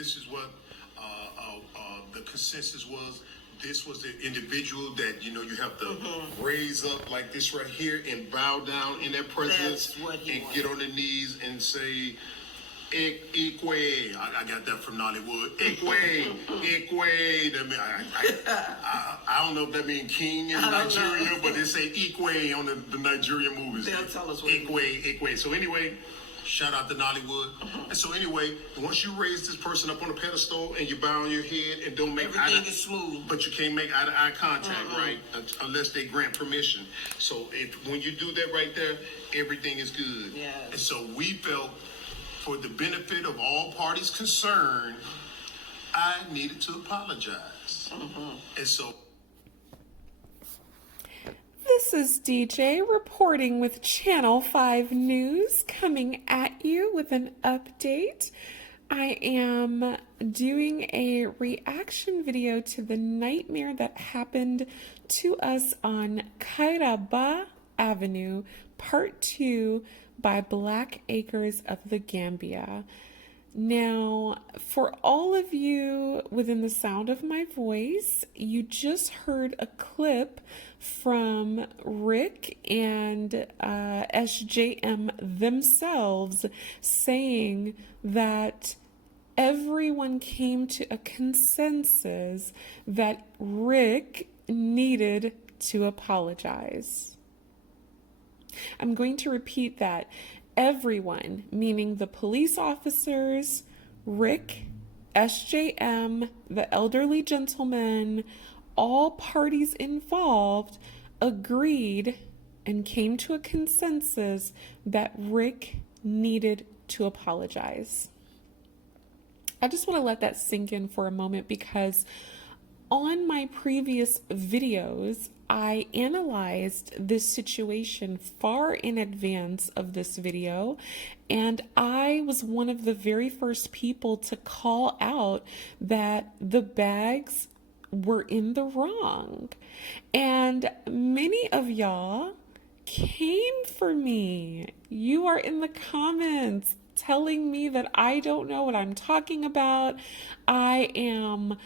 This is what the consensus was. This was the individual that you have to raise up like this right here and bow down in their presence and get on their knees and say, Ikwe. I got that from Nollywood. Ikwe, Ikwe. That mean, I don't know if that means king in Nigeria, but they say Ikwe on the Nigerian movies. They'll tell us what Ikwe, Ikwe. So anyway, shout out to Nollywood. And so anyway, once you raise this person up on a pedestal and you bow on your head and don't make everything is smooth, but you can't make eye contact, right? Unless they grant permission. So when you do that right there, everything is good. Yes. And so we felt, for the benefit of all parties concerned, I needed to apologize. And so this is DJ reporting with Channel 5 News, coming at you with an update. I am doing a reaction video to the nightmare that happened to us on Kairaba Avenue, Part 2, by Black Acres of the Gambia. Now, for all of you within the sound of my voice, you just heard a clip from Rick and SJM themselves saying that everyone came to a consensus that Rick needed to apologize. I'm going to repeat that. Everyone, meaning the police officers, Rick, SJM, the elderly gentleman, all parties involved agreed and came to a consensus that Rick needed to apologize. I just want to let that sink in for a moment, because on my previous videos, I analyzed this situation far in advance of this video, and I was one of the very first people to call out that the bags were in the wrong. And many of y'all came for me. You are in the comments telling me that I don't know what I'm talking about. I am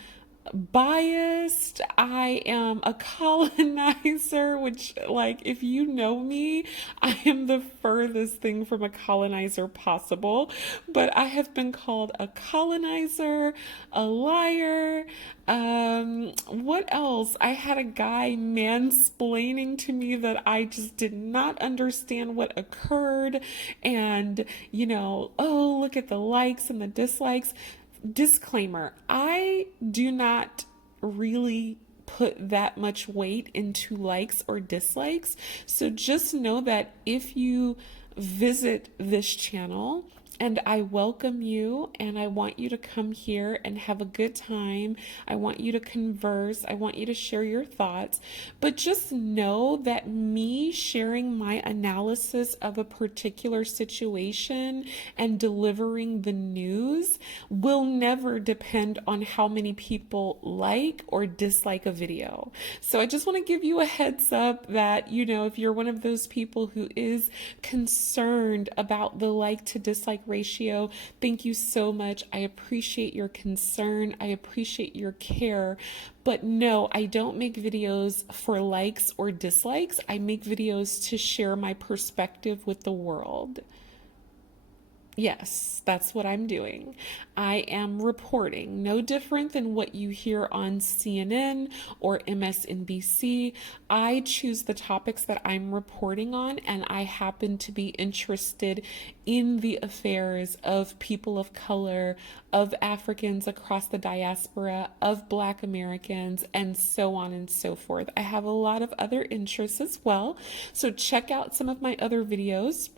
biased. I am a colonizer, which, like, if you know me, I am the furthest thing from a colonizer possible. But I have been called a colonizer, a liar. What else? I had a guy mansplaining to me that I just did not understand what occurred. And, oh, look at the likes and the dislikes. Disclaimer, I do not really put that much weight into likes or dislikes. So just know that if you visit this channel, and I welcome you, and I want you to come here and have a good time. I want you to converse. I want you to share your thoughts. But just know that me sharing my analysis of a particular situation and delivering the news will never depend on how many people like or dislike a video. So I just want to give you a heads up that, if you're one of those people who is concerned about the like to dislike ratio, thank you so much. I appreciate your concern. I appreciate your care. But no, I don't make videos for likes or dislikes. I make videos to share my perspective with the world. Yes, that's what I'm doing. I am reporting, no different than what you hear on CNN or MSNBC. I choose the topics that I'm reporting on, and I happen to be interested in the affairs of people of color, of Africans across the diaspora, of Black Americans, and so on and so forth. I have a lot of other interests as well, so check out some of my other videos.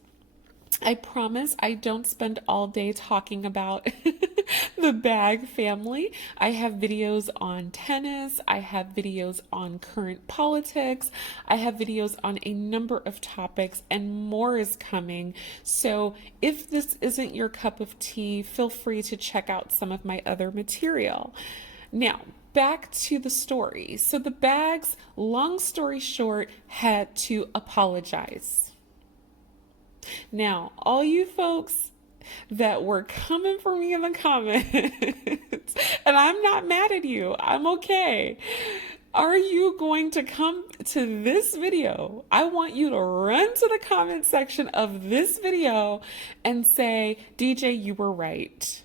I promise I don't spend all day talking about the Bag family. I have videos on tennis. I have videos on current politics. I have videos on a number of topics, and more is coming. So if this isn't your cup of tea, feel free to check out some of my other material. Now, back to the story. So the Bags, long story short, had to apologize. Now, all you folks that were coming for me in the comments, and I'm not mad at you. I'm okay. Are you going to come to this video? I want you to run to the comment section of this video and say, DJ, you were right.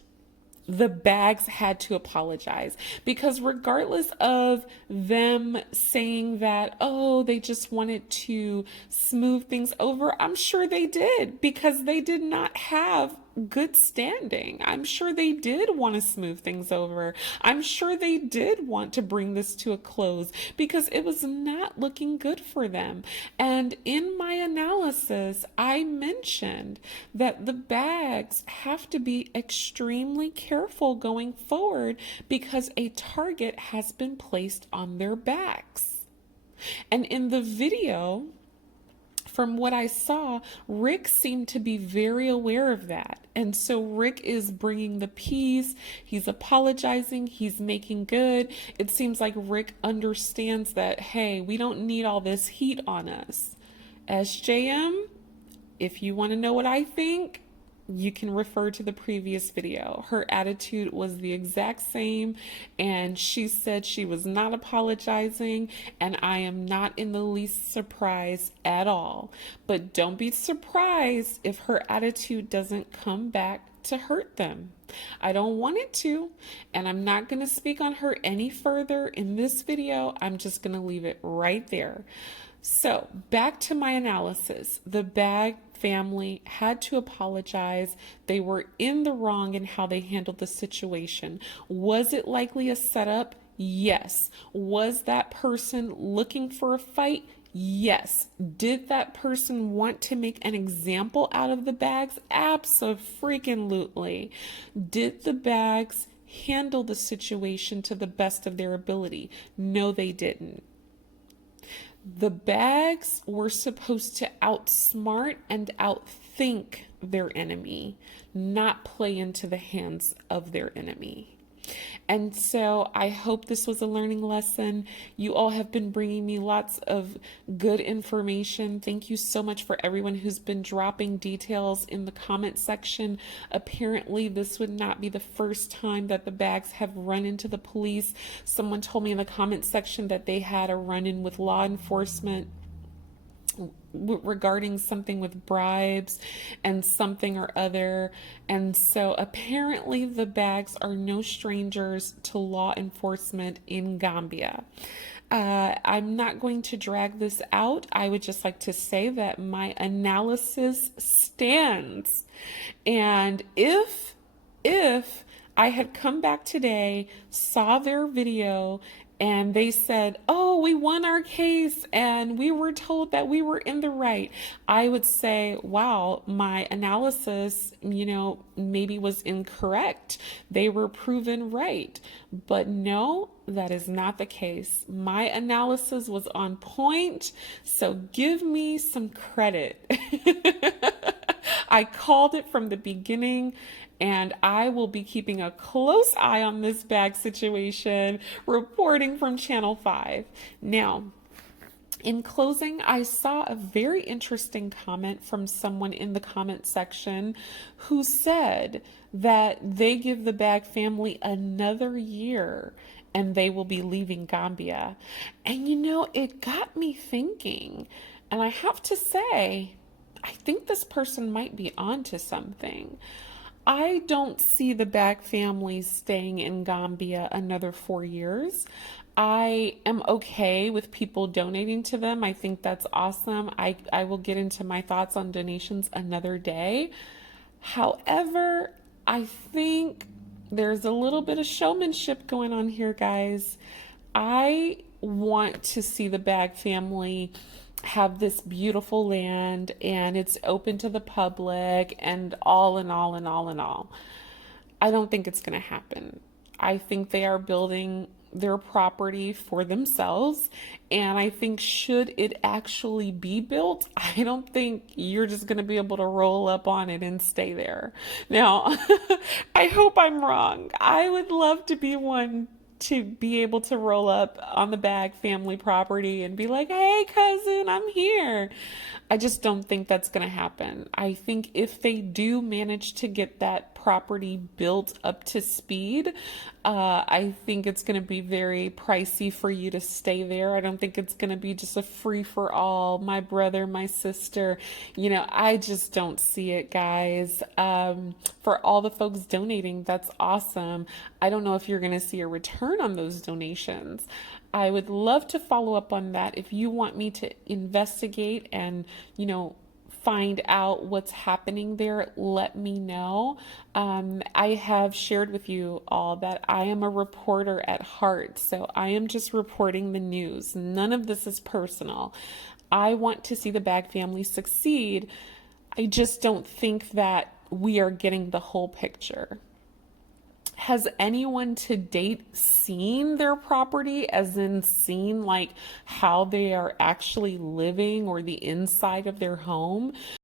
The bags had to apologize, because regardless of them saying that, oh, they just wanted to smooth things over, I'm sure they did, because they did not have good standing. I'm sure they did want to smooth things over. I'm sure they did want to bring this to a close, because it was not looking good for them. And in my analysis, I mentioned that the bags have to be extremely careful going forward, because a target has been placed on their backs. And in the video, from what I saw, Rick seemed to be very aware of that. And so Rick is bringing the peace. He's apologizing. He's making good. It seems like Rick understands that, hey, we don't need all this heat on us. SJM, if you want to know what I think, you can refer to the previous video. Her attitude was the exact same, and she said she was not apologizing, and I am not in the least surprised at all. But don't be surprised if her attitude doesn't come back to hurt them. I don't want it to, and I'm not going to speak on her any further in this video. I'm just going to leave it right there. So back to my analysis. The Bag family had to apologize. They were in the wrong in how they handled the situation. Was it likely a setup? Yes. Was that person looking for a fight? Yes. Did that person want to make an example out of the Bags? Abso-freaking-lutely. Did the Bags handle the situation to the best of their ability? No, they didn't. The Bags were supposed to outsmart and outthink their enemy, not play into the hands of their enemy. And so I hope this was a learning lesson. You all have been bringing me lots of good information. Thank you so much for everyone who's been dropping details in the comment section. Apparently, this would not be the first time that the Bags have run into the police. Someone told me in the comment section that they had a run-in with law enforcement regarding something with bribes and something or other. And so apparently the Bags are no strangers to law enforcement in Gambia. I'm not going to drag this out. I would just like to say that my analysis stands. And if I had come back today, saw their video, and they said, oh, we won our case and we were told that we were in the right, I would say, wow, my analysis, maybe was incorrect. They were proven right. But no, that is not the case. My analysis was on point, so give me some credit. I called it from the beginning, and I will be keeping a close eye on this Bag situation, reporting from Channel 5. Now, in closing, I saw a very interesting comment from someone in the comment section who said that they give the Bag family another year and they will be leaving Gambia. And it got me thinking, and I have to say, I think this person might be onto something. I don't see the Bag family staying in Gambia another 4 years. I am okay with people donating to them. I think that's awesome. I will get into my thoughts on donations another day. However, I think there's a little bit of showmanship going on here, guys. I want to see the Bag family have this beautiful land and it's open to the public and all in all and all in all. I don't think it's going to happen. I think they are building their property for themselves, and I think should it actually be built, I don't think you're just going to be able to roll up on it and stay there. Now, I hope I'm wrong. I would love to be one to be able to roll up on the Bag family property and be like, hey, cousin, I'm here. I just don't think that's going to happen. I think if they do manage to get that property built up to speed, I think it's going to be very pricey for you to stay there. I don't think it's going to be just a free for all, my brother, my sister. I just don't see it, guys. For all the folks donating, that's awesome. I don't know if you're going to see a return on those donations. I would love to follow up on that. If you want me to investigate and, find out what's happening there, let me know. I have shared with you all that I am a reporter at heart, so I am just reporting the news. None of this is personal. I want to see the Bag family succeed. I just don't think that we are getting the whole picture. Has anyone to date seen their property, as in seen like how they are actually living or the inside of their home?